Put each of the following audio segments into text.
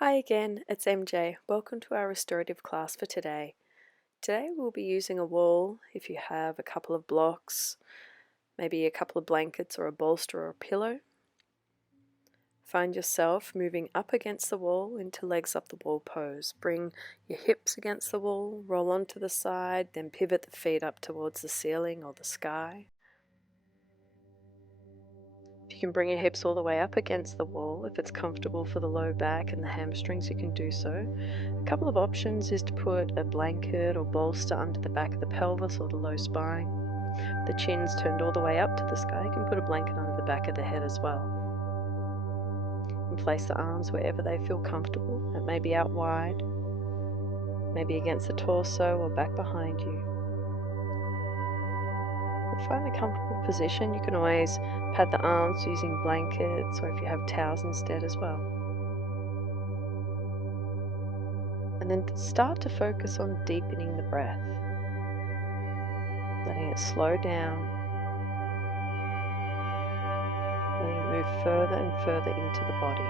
Hi again, it's MJ. Welcome to our restorative class for today. Today we'll be using a wall. If you have a couple of blocks, maybe a couple of blankets or a bolster or a pillow. Find yourself moving up against the wall into legs up the wall pose. Bring your hips against the wall, roll onto the side, then pivot the feet up towards the ceiling or the sky. You can bring your hips all the way up against the wall. If it's comfortable for the low back and the hamstrings, you can do so. A couple of options is to put a blanket or bolster under the back of the pelvis or the low spine. The chin's turned all the way up to the sky. You can put a blanket under the back of the head as well. And place the arms wherever they feel comfortable. It may be out wide, maybe against the torso or back behind you. Find a comfortable position. You can always pad the arms using blankets or if you have towels instead as well. And then start to focus on deepening the breath, letting it slow down, letting it move further and further into the body.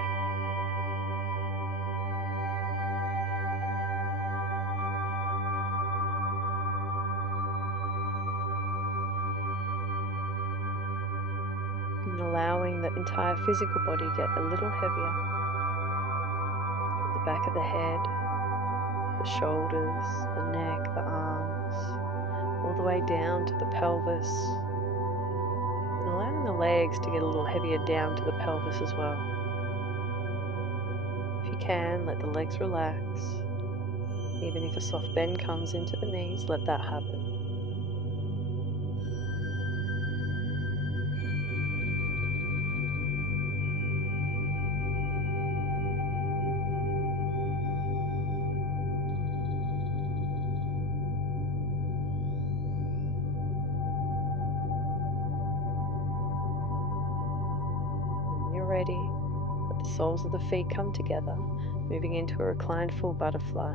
And allowing the entire physical body get a little heavier. The back of the head, the shoulders, the neck, the arms, all the way down to the pelvis. And allowing the legs to get a little heavier down to the pelvis as well. If you can, let the legs relax. Even if a soft bend comes into the knees, let that happen. When you're ready, let the soles of the feet come together, moving into a reclined full butterfly.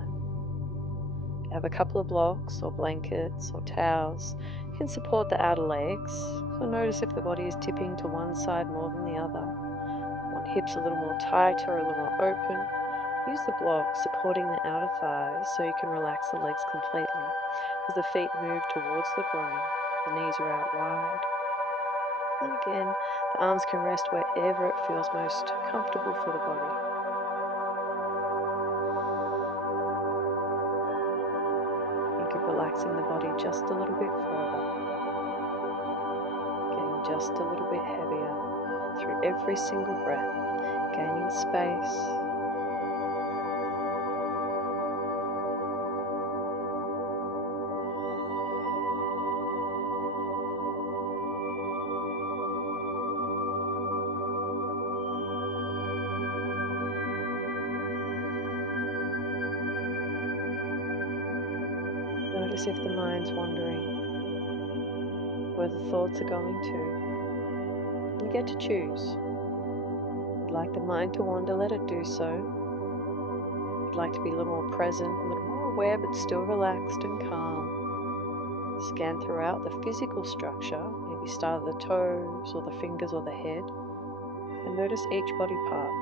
You have a couple of blocks or blankets or towels. You can support the outer legs, so notice if the body is tipping to one side more than the other. Want hips a little more tight or a little more open. Use the block supporting the outer thighs so you can relax the legs completely. As the feet move towards the groin, the knees are out wide. And again, the arms can rest wherever it feels most comfortable for the body. Think of relaxing the body just a little bit further, getting just a little bit heavier through every single breath, gaining space. Notice if the mind's wandering, where the thoughts are going to. You get to choose. If you'd like the mind to wander, let it do so. If you'd like to be a little more present, a little more aware, but still relaxed and calm, scan throughout the physical structure, maybe start at the toes or the fingers or the head, and notice each body part.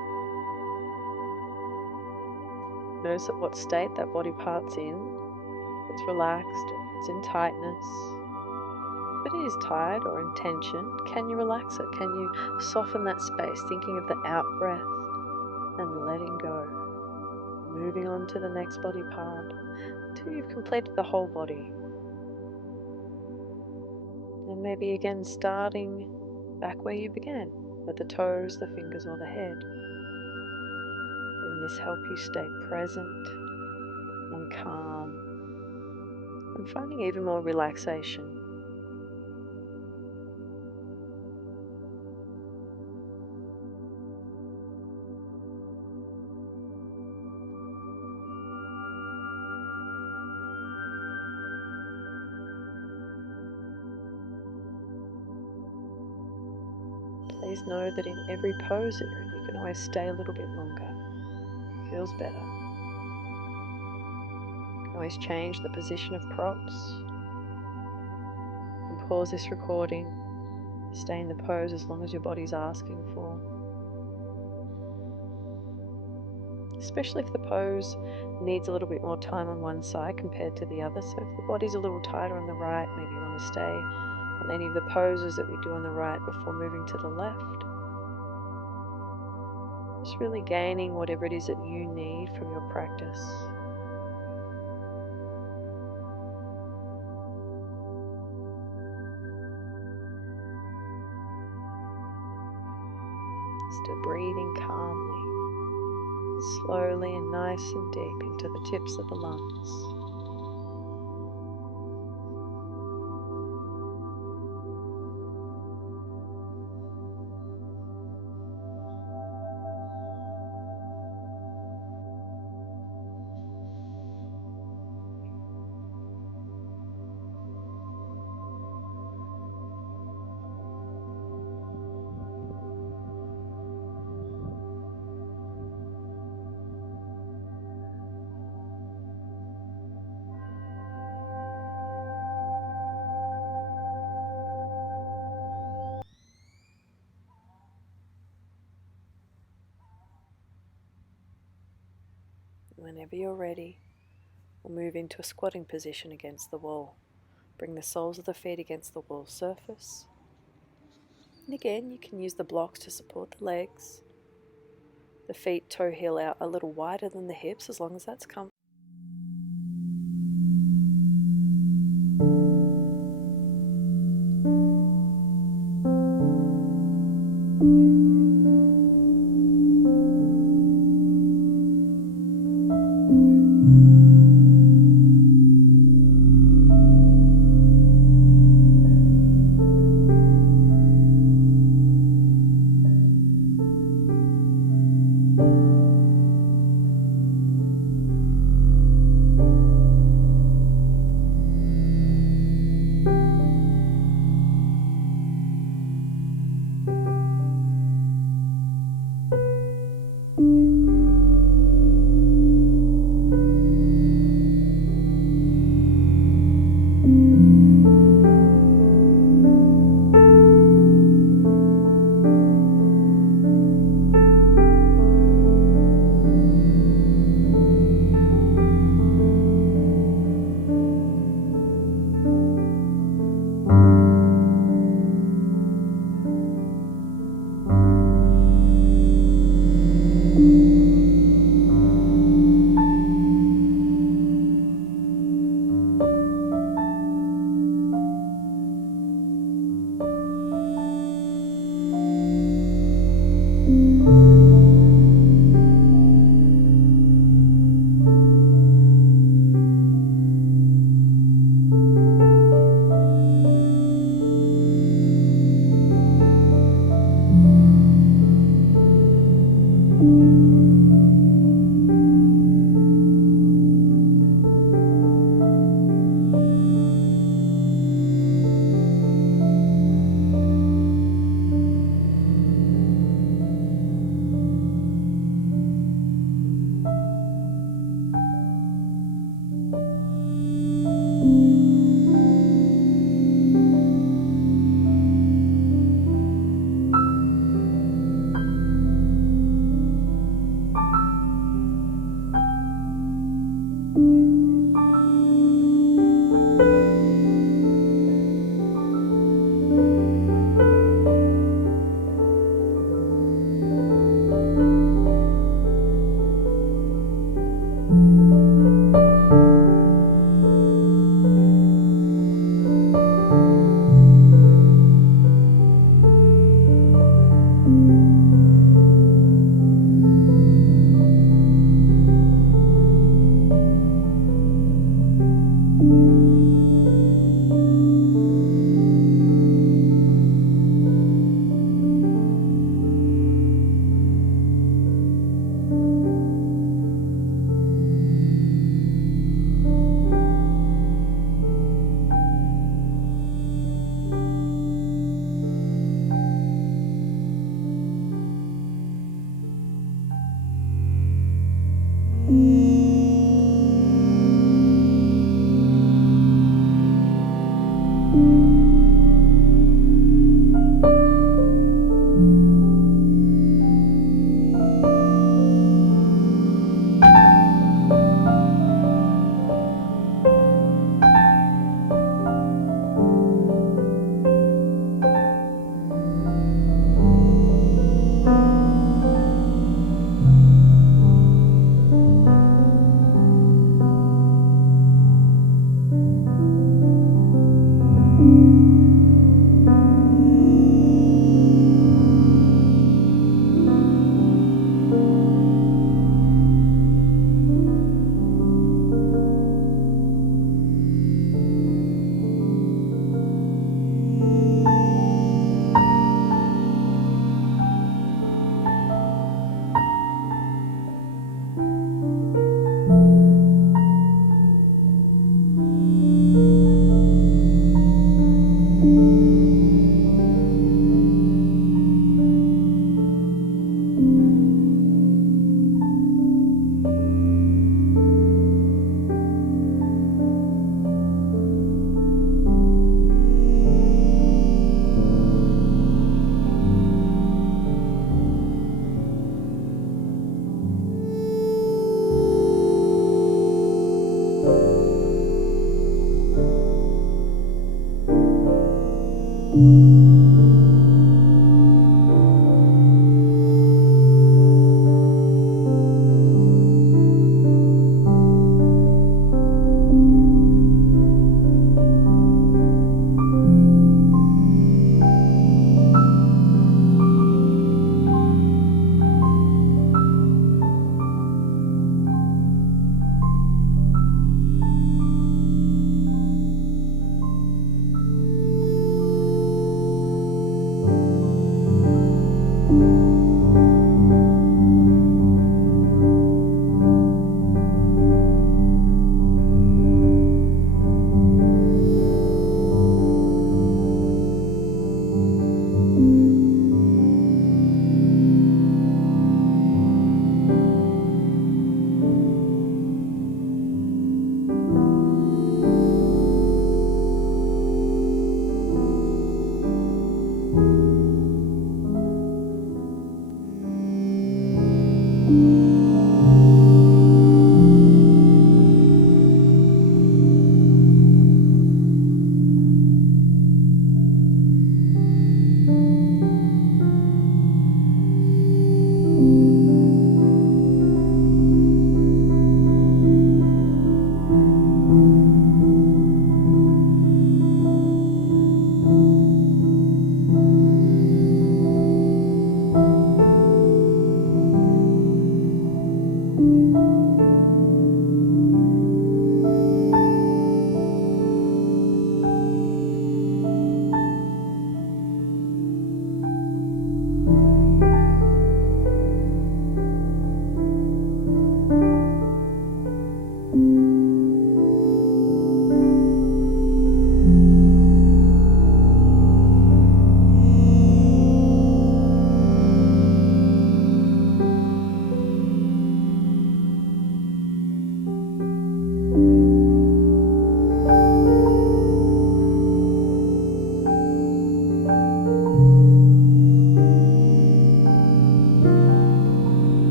Notice at what state that body part's in. If it's relaxed, if it's in tightness. If it is tight or in tension, can you relax it? Can you soften that space, thinking of the out breath and letting go? Moving on to the next body part until you've completed the whole body. And maybe again starting back where you began, with the toes, the fingers or the head. And this help you stay present and calm and finding even more relaxation. Please know that in every pose you can always stay a little bit longer. It feels better. You can always change the position of props. And pause this recording. Stay in the pose as long as your body's asking for. especially if the pose needs a little bit more time on one side compared to the other. So if the body's a little tighter on the right, maybe you want to stay on any of the poses that we do on the right before moving to the left. Just really gaining whatever it is that you need from your practice. Still breathing calmly, slowly and nice and deep into the tips of the lungs. Whenever you're ready, we'll move into a squatting position against the wall. Bring the soles of the feet against the wall surface. And again, you can use the blocks to support the legs. The feet toe heel out a little wider than the hips, as long as that's comfortable.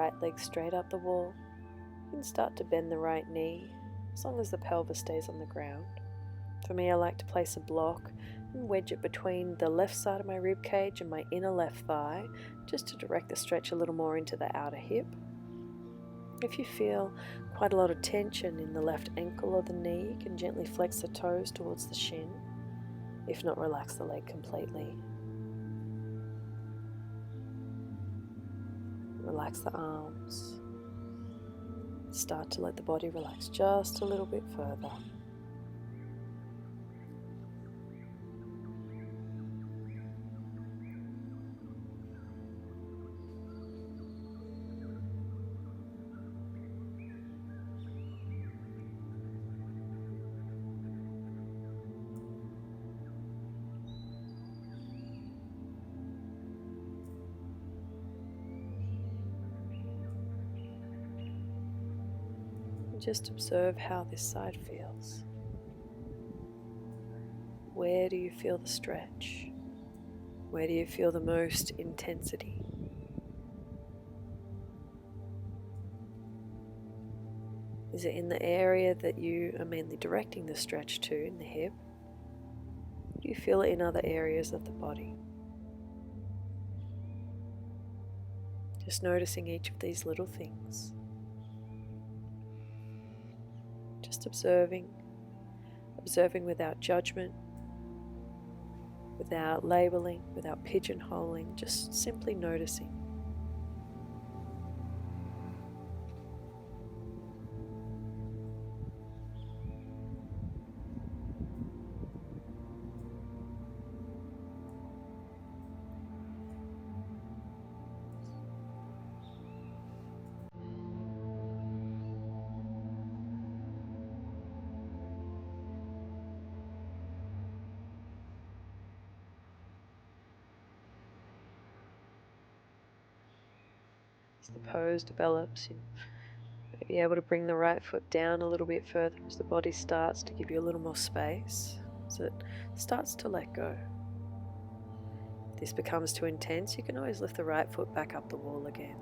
right leg straight up the wall. You can start to bend the right knee as long as the pelvis stays on the ground. For me, I like to place a block and wedge it between the left side of my rib cage and my inner left thigh, just to direct the stretch a little more into the outer hip. If you feel quite a lot of tension in the left ankle or the knee, you can gently flex the toes towards the shin. If not, relax the leg completely. Relax the arms. Start to let the body relax just a little bit further. Just observe how this side feels. Where do you feel the stretch? Where do you feel the most intensity? Is it in the area that you are mainly directing the stretch to, in the hip? Do you feel it in other areas of the body? Just noticing each of these little things. Just observing without judgment, without labeling, without pigeonholing, just simply noticing. As the pose develops, you may be able to bring the right foot down a little bit further as the body starts to give you a little more space, as it starts to let go. If this becomes too intense, you can always lift the right foot back up the wall again.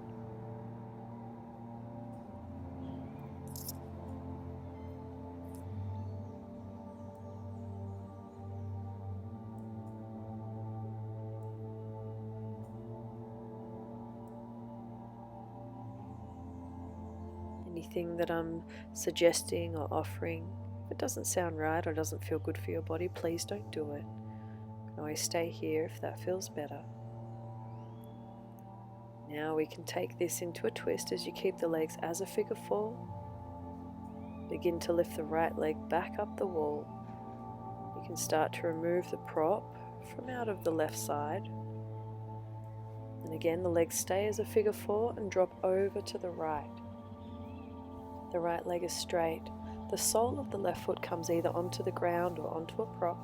Anything that I'm suggesting or offering, if it doesn't sound right or doesn't feel good for your body, please don't do it. You can always stay here if that feels better. Now we can take this into a twist as you keep the legs as a figure four. Begin to lift the right leg back up the wall. You can start to remove the prop from out of the left side. And again, the legs stay as a figure four and drop over to the right. The right leg is straight. The sole of the left foot comes either onto the ground or onto a prop.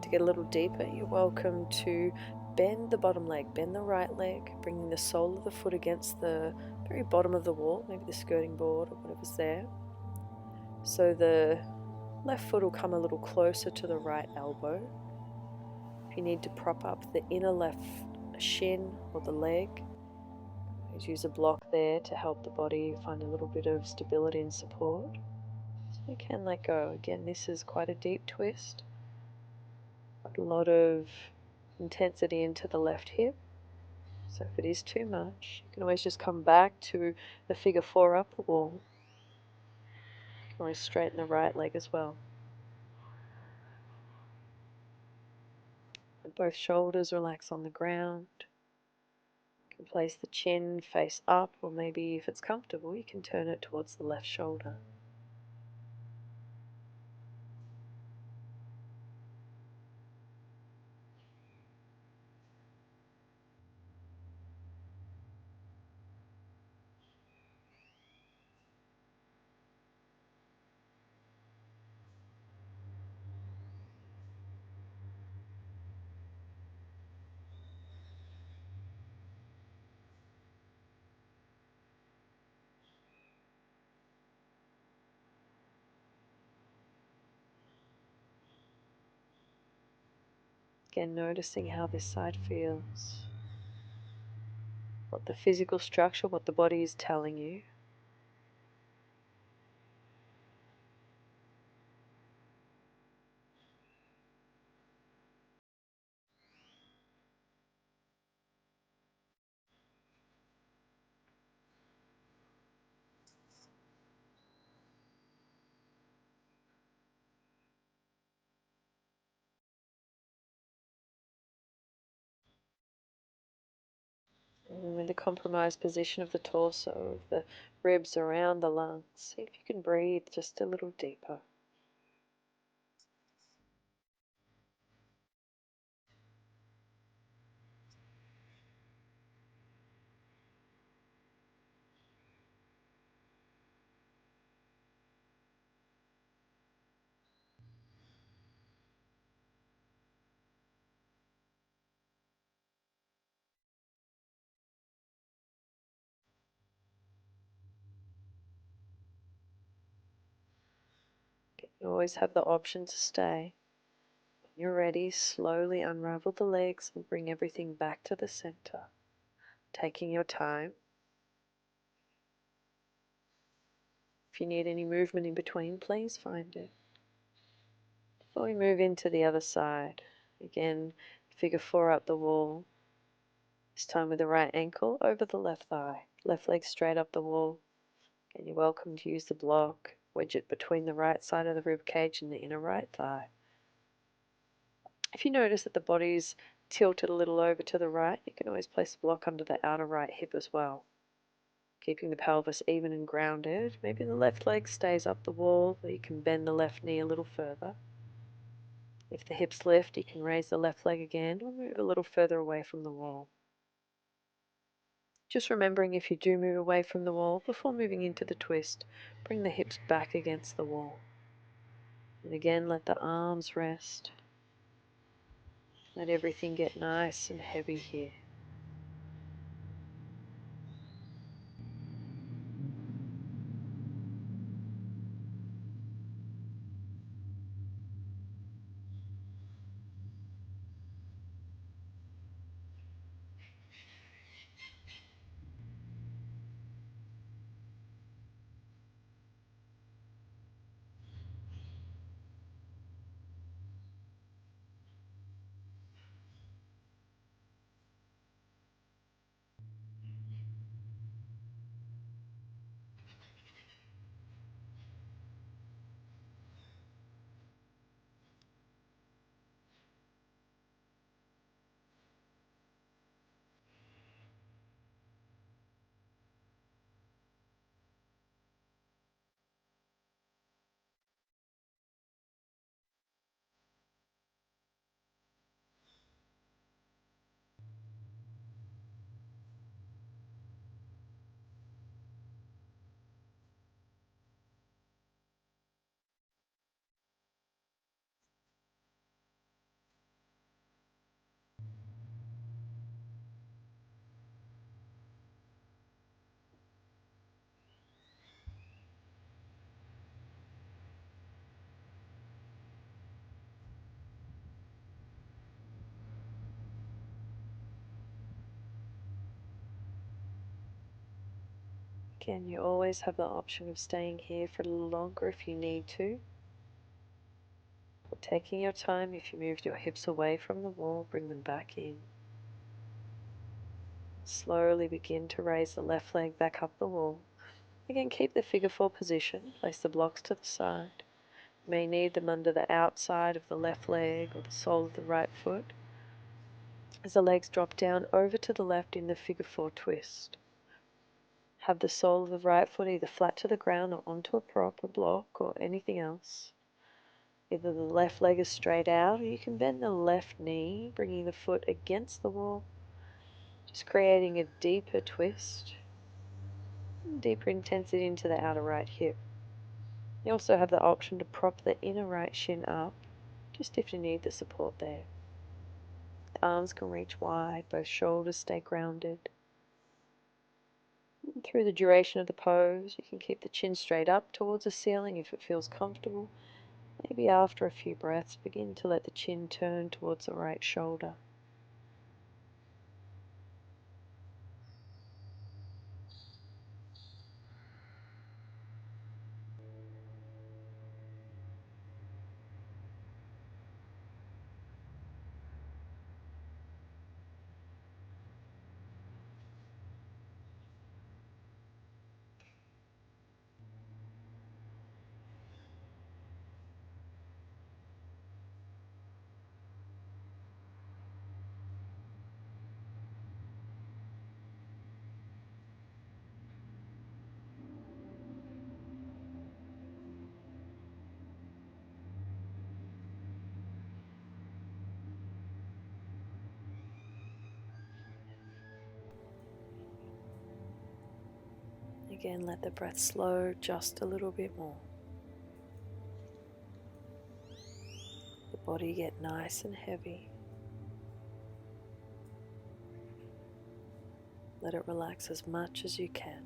To get a little deeper, you're welcome to bend the bottom leg, bend the right leg, bringing the sole of the foot against the very bottom of the wall, maybe the skirting board or whatever's there. So the left foot will come a little closer to the right elbow. If you need to prop up the inner left shin or the leg, use a block there to help the body find a little bit of stability and support. So you can let go. Again, this is quite a deep twist. A lot of intensity into the left hip. So if it is too much, you can always just come back to the figure four up the wall. You can always straighten the right leg as well. And both shoulders relax on the ground. You can place the chin face up, or maybe if it's comfortable, you can turn it towards the left shoulder. Again, noticing how this side feels. what the physical structure, what the body is telling you. And with the compromised position of the torso, of the ribs around the lungs, see if you can breathe just a little deeper. You always have the option to stay. When you're ready, slowly unravel the legs and bring everything back to the center, taking your time. If you need any movement in between, please find it. Before we move into the other side, again, figure 4 up the wall. This time with the right ankle over the left thigh, left leg straight up the wall. And you're welcome to use the block, wedge it between the right side of the rib cage and the inner right thigh. If you notice that the body's tilted a little over to the right, you can always place the block under the outer right hip as well, keeping the pelvis even and grounded. Maybe the left leg stays up the wall, or you can bend the left knee a little further. If the hips lift, you can raise the left leg again or move a little further away from the wall. Just remembering, if you do move away from the wall, before moving into the twist, bring the hips back against the wall. And again, let the arms rest. Let everything get nice and heavy here. Again, you always have the option of staying here for a little longer if you need to. Or taking your time. If you moved your hips away from the wall, bring them back in. Slowly begin to raise the left leg back up the wall. Again, keep the figure 4 position. Place the blocks to the side. You may need them under the outside of the left leg or the sole of the right foot, as the legs drop down over to the left in the figure 4 twist. Have the sole of the right foot either flat to the ground or onto a prop, a block, or anything else. Either the left leg is straight out, or you can bend the left knee, bringing the foot against the wall, just creating a deeper twist, deeper intensity into the outer right hip. You also have the option to prop the inner right shin up, just if you need the support there. The arms can reach wide, both shoulders stay grounded. Through the duration of the pose, you can keep the chin straight up towards the ceiling if it feels comfortable. Maybe after a few breaths, begin to let the chin turn towards the right shoulder. Again, let the breath slow just a little bit more. The body get nice and heavy. Let it relax as much as you can.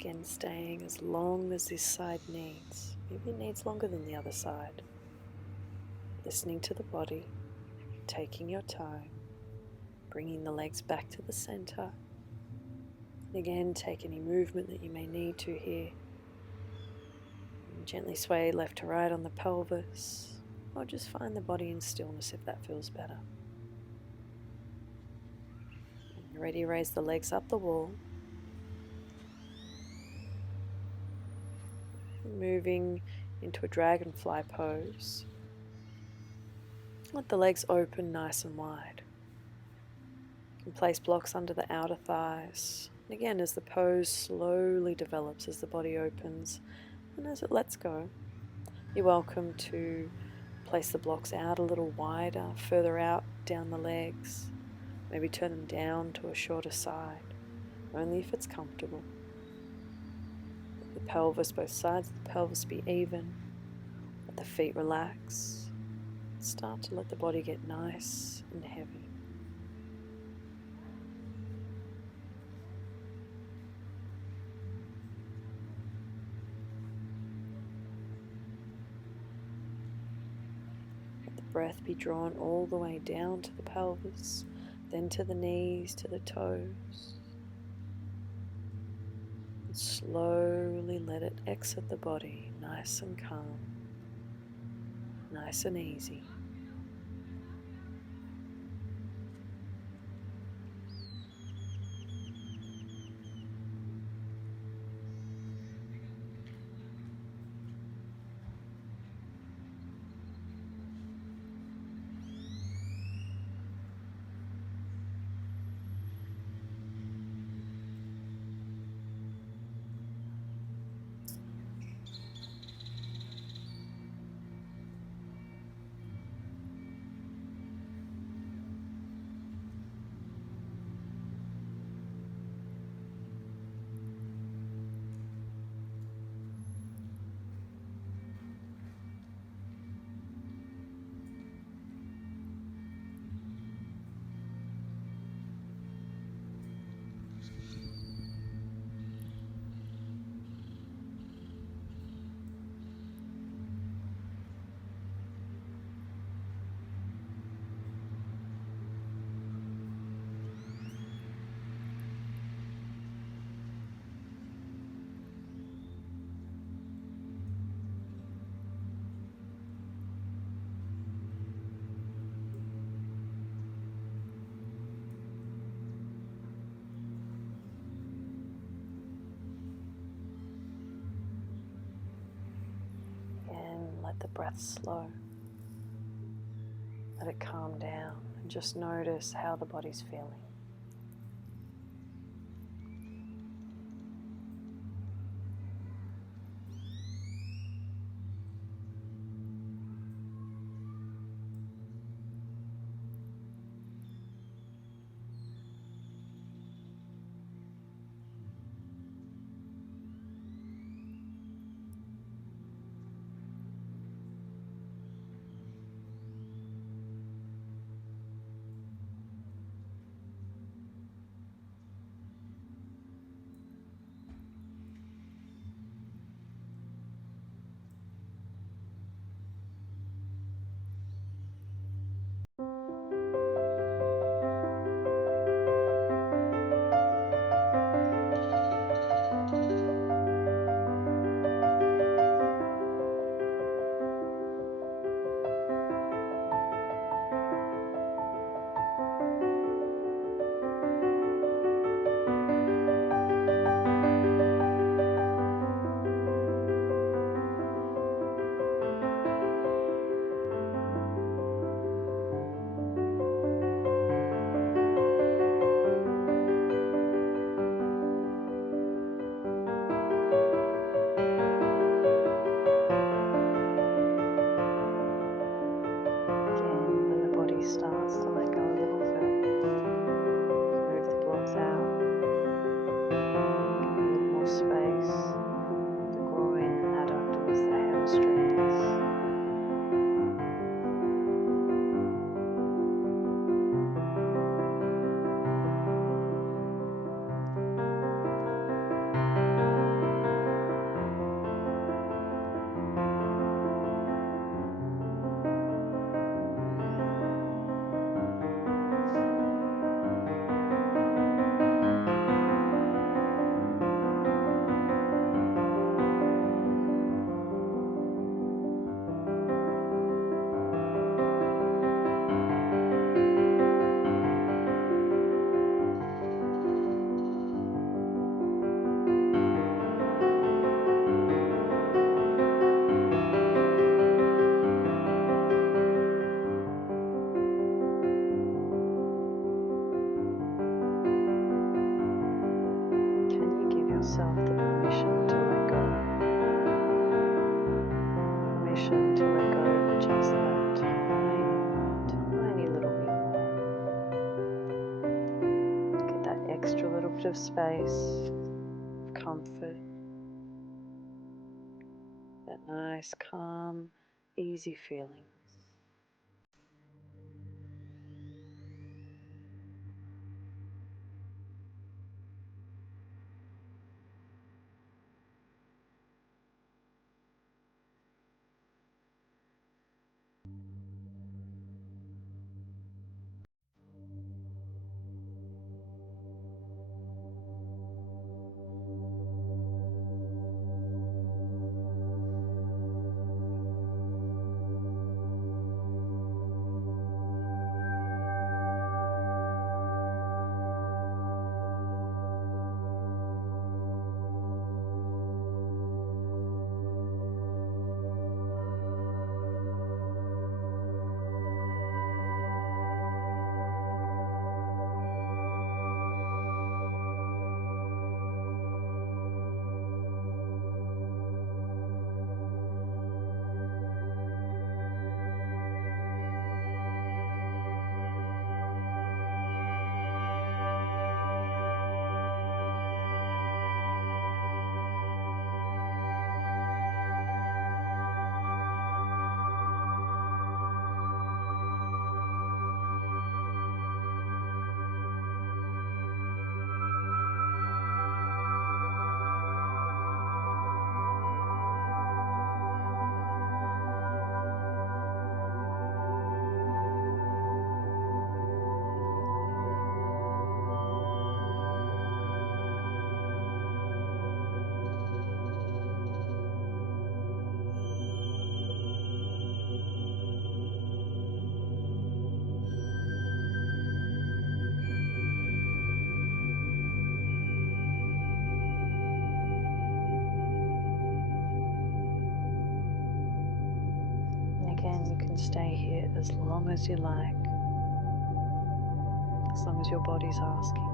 Again, staying as long as this side needs. Maybe it needs longer than the other side. Listening to the body, taking your time, bringing the legs back to the center. And again, take any movement that you may need to here. And gently sway left to right on the pelvis, or just find the body in stillness if that feels better. When you're ready, raise the legs up the wall. Moving into a dragonfly pose. Let the legs open nice and wide. You can place blocks under the outer thighs. And again, as the pose slowly develops, as the body opens and as it lets go, you're welcome to place the blocks out a little wider, further out down the legs. Maybe turn them down to a shorter side, only if it's comfortable. The pelvis, both sides of the pelvis be even. Let the feet relax. Start to let the body get nice and heavy. Let the breath be drawn all the way down to the pelvis, then to the knees, to the toes. Slowly let it exit the body, nice and calm, nice and easy. Let the breath slow. Let it calm down and just notice how the body's feeling. of space, of comfort, that nice, calm, easy feeling. Again, you can stay here as long as you like, as long as your body's asking.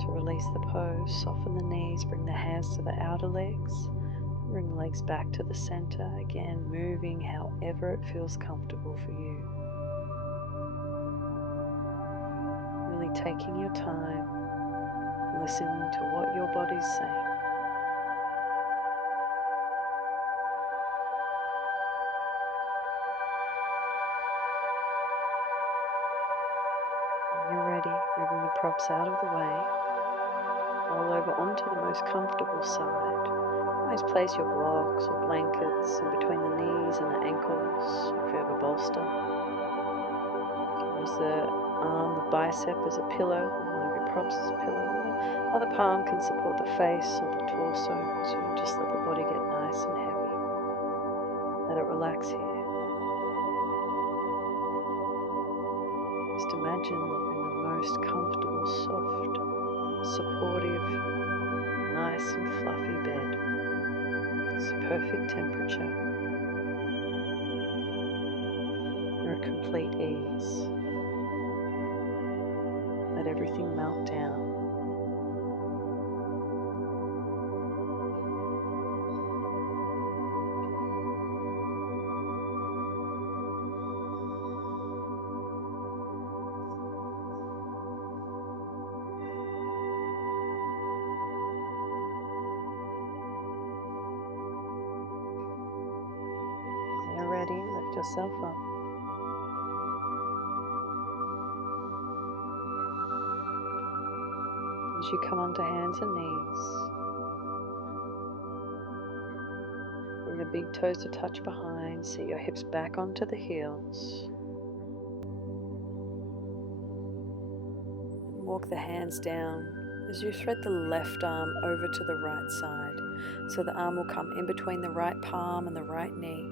To release the pose, soften the knees, bring the hands to the outer legs, bring the legs back to the center, again moving however it feels comfortable for you. Really taking your time, listening to what your body's saying. When you're ready, moving the props out of the way, roll over onto the most comfortable side. Always place your blocks or blankets in between the knees and the ankles, if you have a bolster. You can use the arm, the bicep as a pillow, or one of your props as a pillow. The other palm can support the face or the torso, so you just let the body get nice and heavy. Let it relax here. Just imagine that you're in the most comfortable, soft, supportive, nice and fluffy bed. It's a perfect temperature. You're at complete ease. Let everything melt down. When you're ready, lift yourself up. As you come onto hands and knees, bring the big toes to touch behind, seat your hips back onto the heels. Walk the hands down as you thread the left arm over to the right side, so the arm will come in between the right palm and the right knee.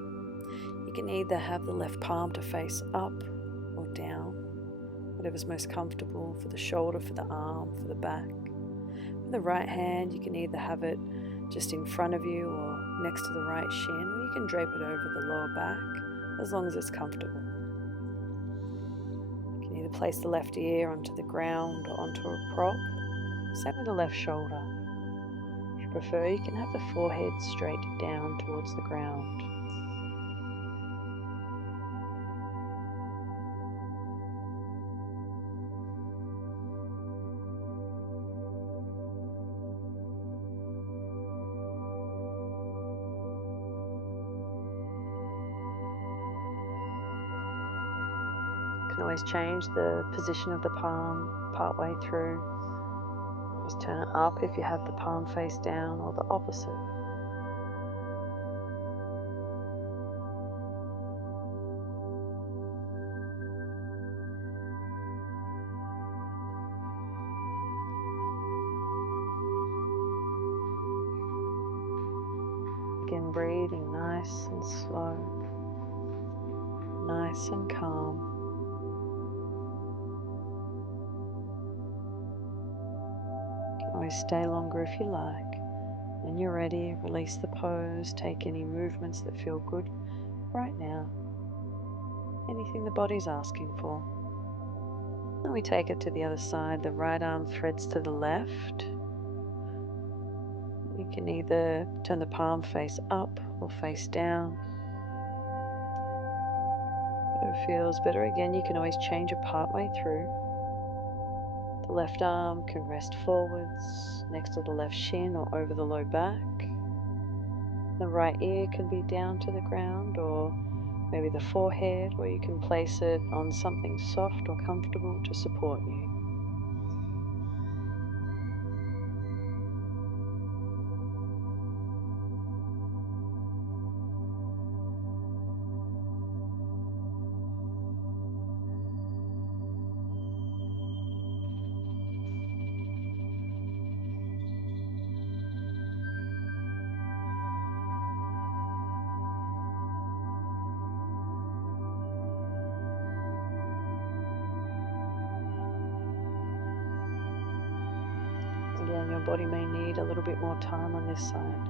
You can either have the left palm to face up or down, whatever's most comfortable for the shoulder, for the arm, for the back. With the right hand, you can either have it just in front of you or next to the right shin, or you can drape it over the lower back, as long as it's comfortable. You can either place the left ear onto the ground or onto a prop. Same with the left shoulder. If you prefer, you can have the forehead straight down towards the ground. can always change the position of the palm partway through. Just turn it up if you have the palm face down, or the opposite. Begin breathing nice and slow, nice and calm. You can always stay longer if you like. When you're ready, release the pose, take any movements that feel good right now. Anything the body's asking for. And we take it to the other side. The right arm threads to the left. You can either turn the palm face up or face down. If it feels better, again, you can always change it partway through. The left arm can rest forwards next to the left shin or over the low back. The right ear can be down to the ground, or maybe the forehead, or you can place it on something soft or comfortable to support you. Again, your body may need a little bit more time on this side.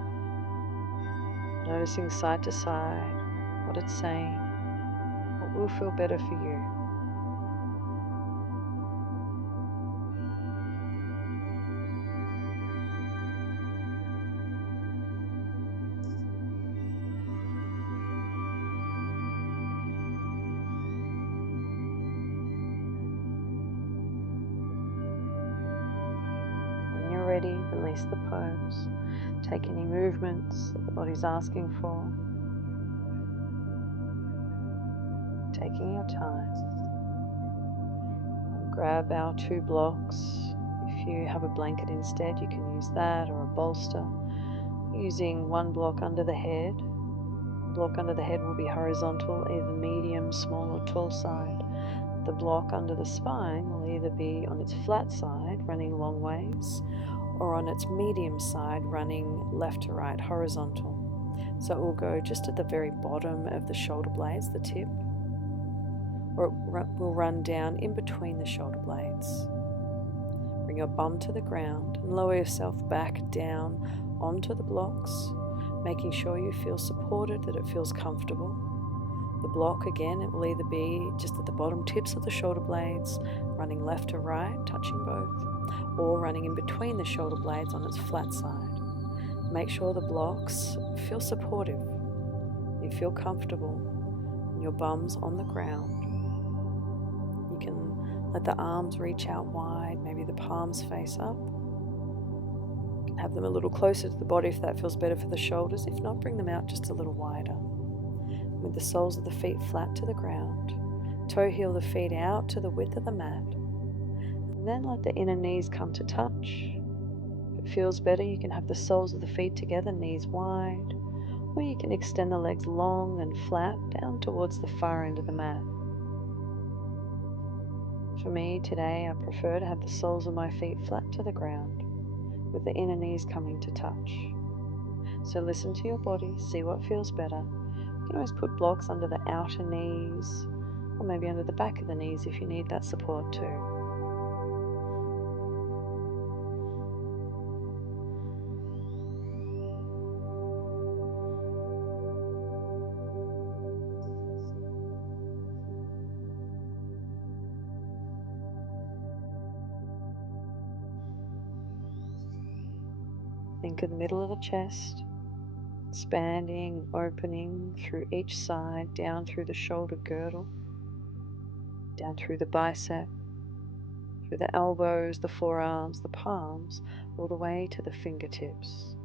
Noticing side to side, what it's saying, what will feel better for you. When you're ready, release the pose. Take any movements that the body's asking for. Taking your time. Grab our 2 blocks. If you have a blanket instead, you can use that, or a bolster. Using 1 block under the head. The block under the head will be horizontal, either medium, small, or tall side. The block under the spine will either be on its flat side, running long ways, or on its medium side, running left to right, horizontal. So it will go just at the very bottom of the shoulder blades, the tip, or it will run down in between the shoulder blades. Bring your bum to the ground and lower yourself back down onto the blocks, making sure you feel supported, that it feels comfortable. The block, again, it will either be just at the bottom tips of the shoulder blades, running left to right, touching both, or running in between the shoulder blades on its flat side. Make sure the blocks feel supportive, you feel comfortable, and your bum's on the ground. You can let the arms reach out wide, maybe the palms face up. You can have them a little closer to the body if that feels better for the shoulders. If not, bring them out just a little wider. With the soles of the feet flat to the ground. Toe heel the feet out to the width of the mat. And then let the inner knees come to touch. If it feels better, you can have the soles of the feet together, knees wide. Or you can extend the legs long and flat down towards the far end of the mat. For me today, I prefer to have the soles of my feet flat to the ground, with the inner knees coming to touch. So listen to your body, see what feels better. You can always put blocks under the outer knees, or maybe under the back of the knees if you need that support too. Think of the middle of the chest, expanding, opening through each side, down through the shoulder girdle, down through the bicep, through the elbows, the forearms, the palms, all the way to the fingertips.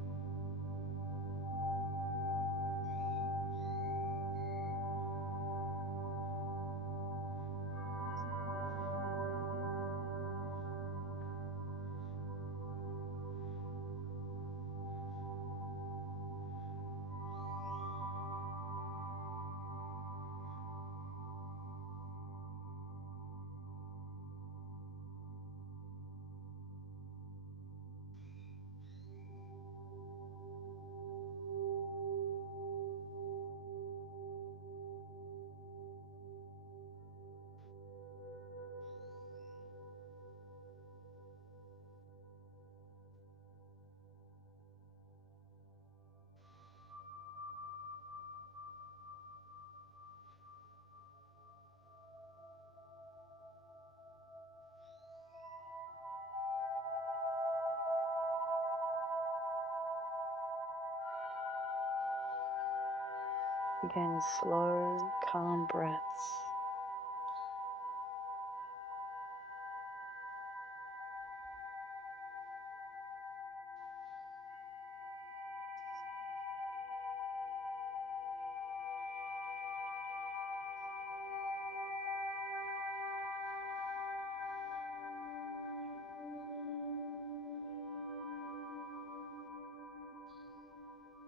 Again, slow, calm breaths.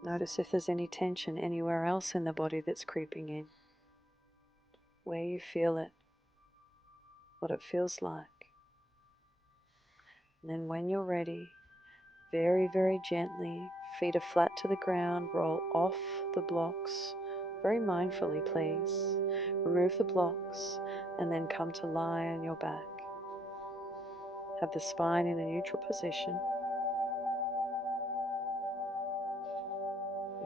Notice if there's any tension anywhere else in the body that's creeping in, where you feel it, what it feels like. And then when you're ready, very, very gently, feet are flat to the ground, roll off the blocks, very mindfully please. Remove the blocks and then come to lie on your back. Have the spine in a neutral position.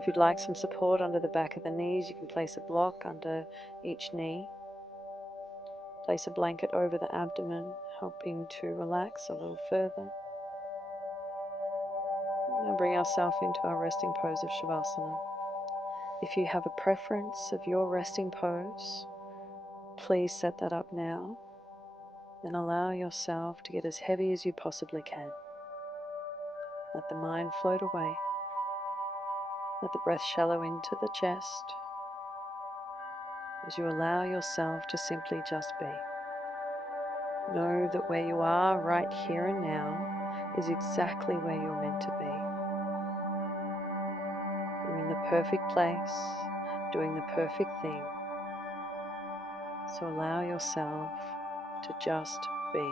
If you'd like some support under the back of the knees, you can place a block under each knee. Place a blanket over the abdomen, helping to relax a little further. Now bring ourselves into our resting pose of Shavasana. If you have a preference of your resting pose, please set that up now. Then allow yourself to get as heavy as you possibly can. Let the mind float away. Let the breath shallow into the chest as you allow yourself to simply just be. Know that where you are right here and now is exactly where you're meant to be. You're in the perfect place, doing the perfect thing. So allow yourself to just be.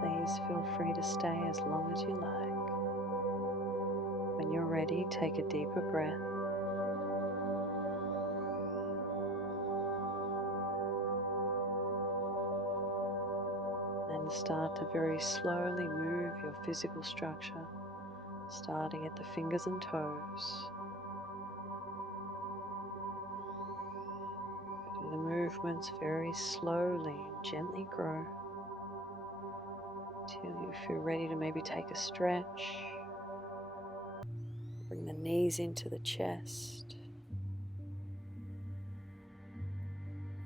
Please feel free to stay as long as you like. When you're ready, take a deeper breath. Then start to very slowly move your physical structure, starting at the fingers and toes. Letting the movements very slowly and gently grow till you feel ready to maybe take a stretch. Bring the knees into the chest.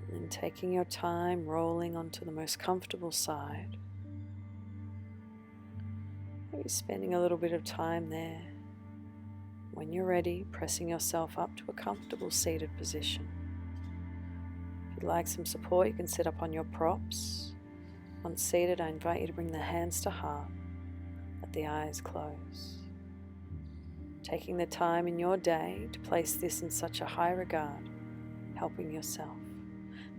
And then taking your time, rolling onto the most comfortable side. Maybe spending a little bit of time there. When you're ready, pressing yourself up to a comfortable seated position. If you'd like some support, you can sit up on your props. Once seated, I invite you to bring the hands to heart. Let the eyes close. Taking the time in your day to place this in such a high regard, helping yourself.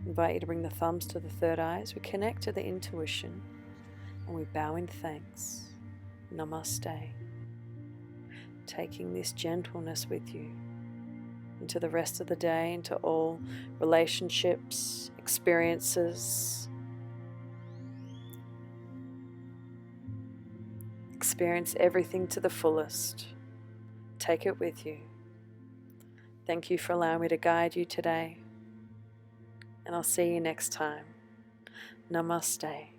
Invite you to bring the thumbs to the third eye as we connect to the intuition and we bow in thanks. Namaste. Taking this gentleness with you into the rest of the day, into all relationships, experiences. Experience everything to the fullest. Take it with you. Thank you for allowing me to guide you today. And I'll see you next time. Namaste.